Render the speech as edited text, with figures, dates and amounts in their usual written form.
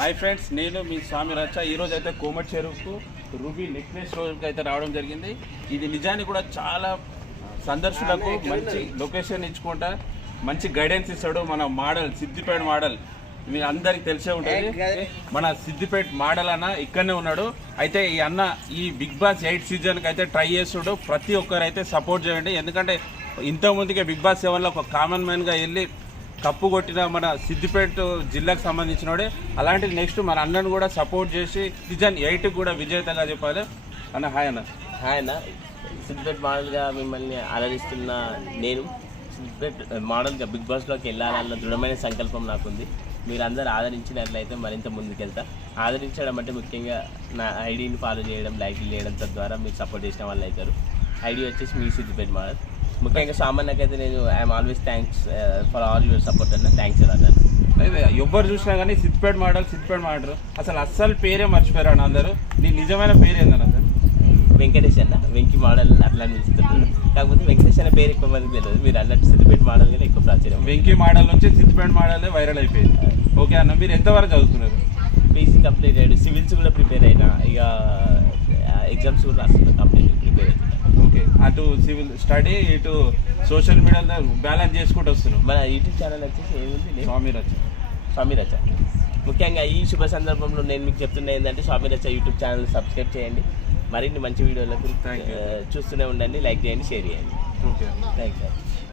Hi friends, నేను మీ స్వామి రచ్చ. ఈరోజు అయితే కోమటి చెరువుకు రూబీ నెక్లెస్ రోజుకి అయితే రావడం జరిగింది. ఇది నిజానికి కూడా చాలా సందర్శకులకు మంచి లొకేషన్ ఇచ్చుకుంటా మంచి గైడెన్స్ ఇస్తాడు. మన మోడల్ సిద్దిపేట మోడల్ మీ అందరికి తెలిసే ఉంటుంది. మన సిద్దిపేట మోడల్ అన్న ఇక్కడనే ఉన్నాడు. అయితే ఈ అన్న ఈ బిగ్ బాస్ 8 సీజన్కి అయితే ట్రై చేస్తుడు. ప్రతి ఒక్కరు అయితే సపోర్ట్ చేయండి. ఎందుకంటే ఇంతకుముందుకే బిగ్ బాస్ 7లో ఒక కామన్ మ్యాన్గా వెళ్ళి కప్పు కొట్టిన మన సిద్దిపేట జిల్లాకు సంబంధించినోడే. అలాంటిది నెక్స్ట్ మన అన్నను కూడా సపోర్ట్ చేసి సీజన్ 8 కూడా విజేతగా చెప్పాలి అన్న. హాయ్ అన్న. హాయ్ అన్న. సిద్దిపేట మోడల్గా మిమ్మల్ని ఆదరిస్తున్న నేను సిద్దిపేట మోడల్గా బిగ్ బాస్లోకి వెళ్ళాలన్న దృఢమైన సంకల్పం నాకుంది. మీరు అందరూ ఆదరించినట్లయితే మరింత ముందుకెళ్తా. ఆదరించడం అంటే ముఖ్యంగా నా ఐడిని ఫాలో చేయడం, లైక్లు చేయడం, తద్వారా మీరు సపోర్ట్ చేసిన వాళ్ళు అవుతారు. ఐడి వచ్చేసి మీ సిద్దిపేట మోడల్. ముఖ్యంగా సామాన్యకైతే నేను I'm always thanks for all your support అన్న. థ్యాంక్స్ అన్న. అయితే ఎవరు చూసినా కానీ సిద్దిపేట మోడల్ అసలు పేరే మర్చిపోయారు అన్న అందరూ. నీ నిజమైన పేరు ఏందన్న? సార్ వెంకటేష్ అన్న. వెంకీ మోడల్ అట్లా పిలుస్తున్నాడు. కాకపోతే వెంకటేష్ అనే పేరు ఎక్కువ మందికి తెలియదు. మీరు అన్నట్టు సిద్దిపేట మోడల్ కానీ ఎక్కువ ప్రాచుర్యం. వెంకీ మోడల్ నుంచి సిద్దిపేట మోడల్ వైరల్ అయిపోయింది. ఓకే అన్న, మీరు ఎంతవరకు చదువుతున్నారు? బీసీ కంప్లీట్ అయ్యాడు. సివిల్స్ కూడా ప్రిపేర్ అయినా. ఇక ఎగ్జామ్స్ కూడా రాస్తున్నా. కంప్లీట్ ప్రిపేర్ అవుతున్నా. ఓకే, అటు సివిల్ స్టడీ ఇటు సోషల్ మీడియాలో బ్యాలెన్స్ చేసుకుంటూ వస్తున్నాం. మన యూట్యూబ్ ఛానల్ వచ్చేసి ఏముంది? స్వామి రచ్చ. ముఖ్యంగా ఈ శుభ సందర్భంలో నేను మీకు చెప్తున్నా ఏంటంటే స్వామి రచ్చ యూట్యూబ్ ఛానల్ సబ్స్క్రైబ్ చేయండి. మరిన్ని మంచి వీడియోలకు చూస్తూనే ఉండండి. లైక్ చేయండి, షేర్ చేయండి. Okay, thank you.